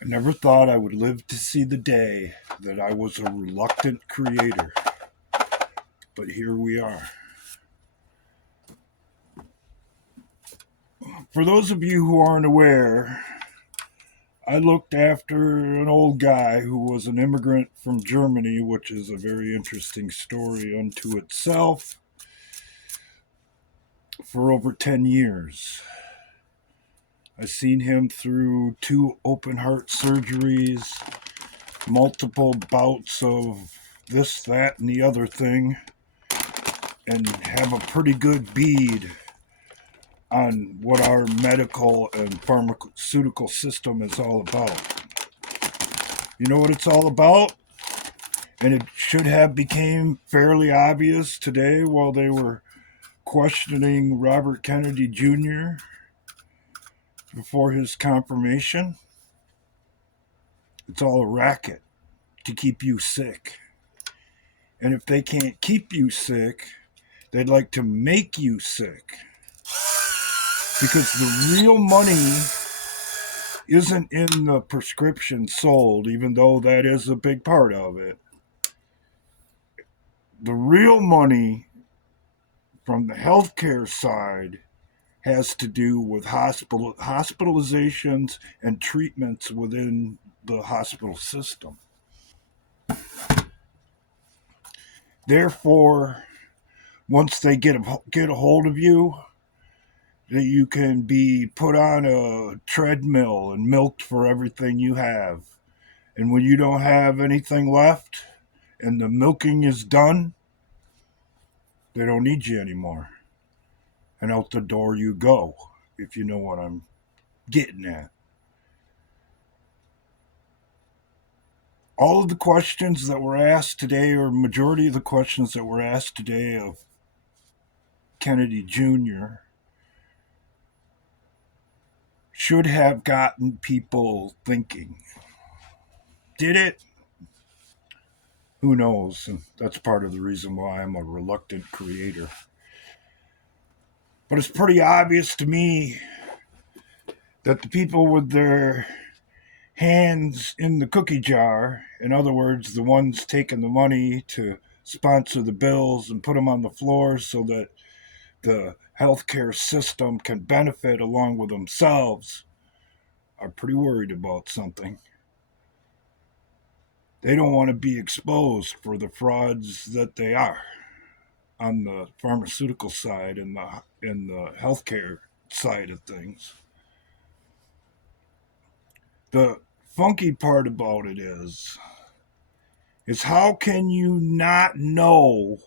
I never thought I would live to see the day that I was a reluctant creator, but here we are. For those of you who aren't aware, I looked after an old guy who was an immigrant from Germany, which is a very interesting story unto itself, for over 10 years. I've seen him through 2 open heart surgeries, multiple bouts of this, that, and the other thing, and have a pretty good bead on what our medical and pharmaceutical system is all about. You know what it's all about? And it should have became fairly obvious today while they were questioning Robert Kennedy Jr. before his confirmation. It's all a racket to keep you sick. And if they can't keep you sick, they'd like to make you sick. Because the real money isn't in the prescription sold, even though that is a big part of it. The real money from the healthcare side has to do with hospitalizations and treatments within the hospital system. Therefore, once they get a hold of you, that you can be put on a treadmill and milked for everything you have. And when you don't have anything left and the milking is done, they don't need you anymore. And out the door you go, if you know what I'm getting at. All of the questions that were asked today, or majority of the questions that were asked today of Kennedy Jr., should have gotten people thinking. Did it? Who knows? And that's part of the reason why I'm a reluctant creator. But it's pretty obvious to me that the people with their hands in the cookie jar, in other words, the ones taking the money to sponsor the bills and put them on the floor so that the healthcare system can benefit along with themselves, are pretty worried about something. They don't want to be exposed for the frauds that they are on the pharmaceutical side and the healthcare side of things. The funky part about it is how can you not know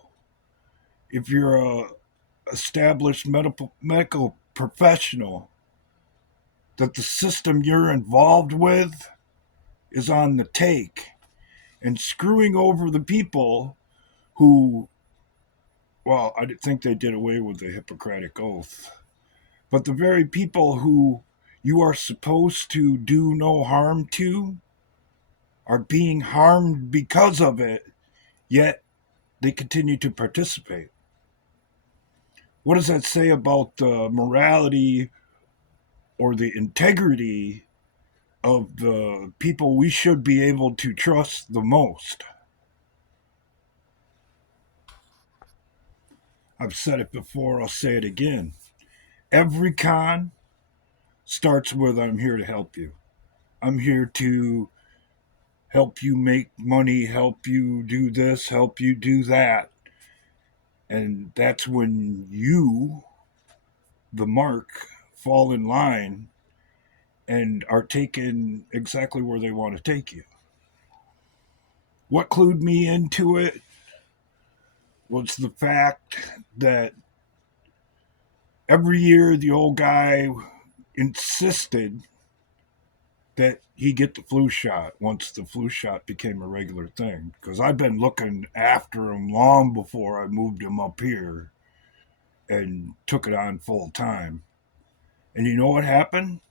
if you're a established medical professional that the system you're involved with is on the take and screwing over the people who, well, I think they did away with the Hippocratic Oath, but the very people who you are supposed to do no harm to are being harmed because of it, yet they continue to participate. What does that say about the morality or the integrity of the people we should be able to trust the most? I've said it before, I'll say it again. Every con starts with I'm here to help you. I'm here to help you make money, help you do this, help you do that. And that's when you, the mark, fall in line and are taken exactly where they want to take you. What clued me into it was the fact that every year the old guy insisted that he get the flu shot once the flu shot became a regular thing. Because I've been looking after him long before I moved him up here and took it on full time. And you know what happened?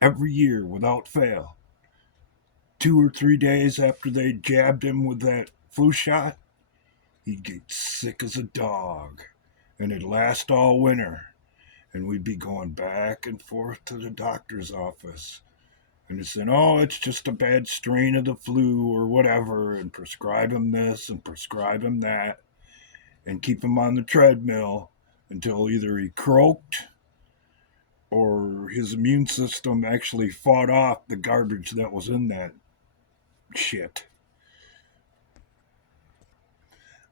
Every year, without fail, 2 or 3 days after they jabbed him with that flu shot, he'd get sick as a dog. And it'd last all winter. And we'd be going back and forth to the doctor's office. And they said, oh, it's just a bad strain of the flu or whatever, and prescribe him this and prescribe him that, and keep him on the treadmill until either he croaked or his immune system actually fought off the garbage that was in that shit.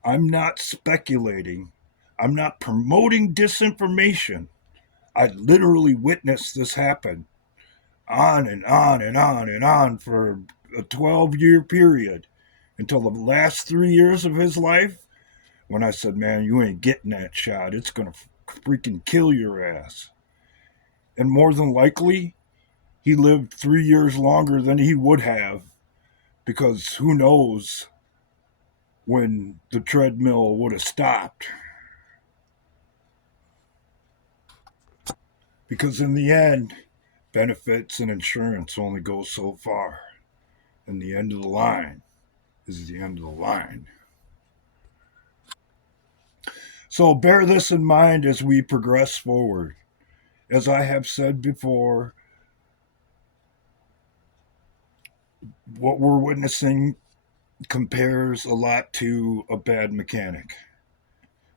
I'm not speculating. I'm not promoting disinformation. I literally witnessed this happen on and on and on and on for a 12-year period until the last 3 years of his life when I said, man, you ain't getting that shot. It's going to freaking kill your ass. And more than likely, he lived 3 years longer than he would have because who knows when the treadmill would have stopped. Because in the end, benefits and insurance only go so far. And the end of the line is the end of the line. So bear this in mind as we progress forward. As I have said before, what we're witnessing compares a lot to a bad mechanic.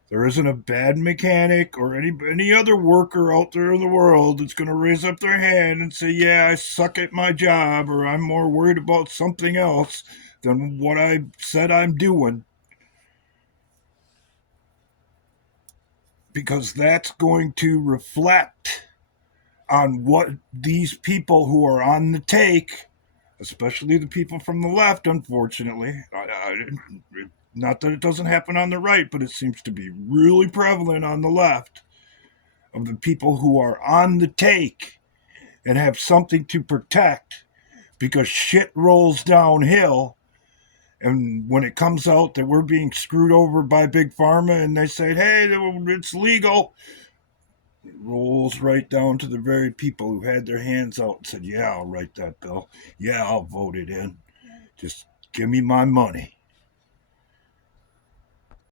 There isn't a bad mechanic or any other worker out there in the world that's going to raise up their hand and say, yeah, I suck at my job, or I'm more worried about something else than what I said I'm doing. Because that's going to reflect on what these people who are on the take, especially the people from the left, unfortunately, not that it doesn't happen on the right, but it seems to be really prevalent on the left, of the people who are on the take and have something to protect because shit rolls downhill. And when it comes out that we're being screwed over by Big Pharma and they say, hey, it's legal, it rolls right down to the very people who had their hands out and said, yeah, I'll write that bill. Yeah, I'll vote it in. Just give me my money.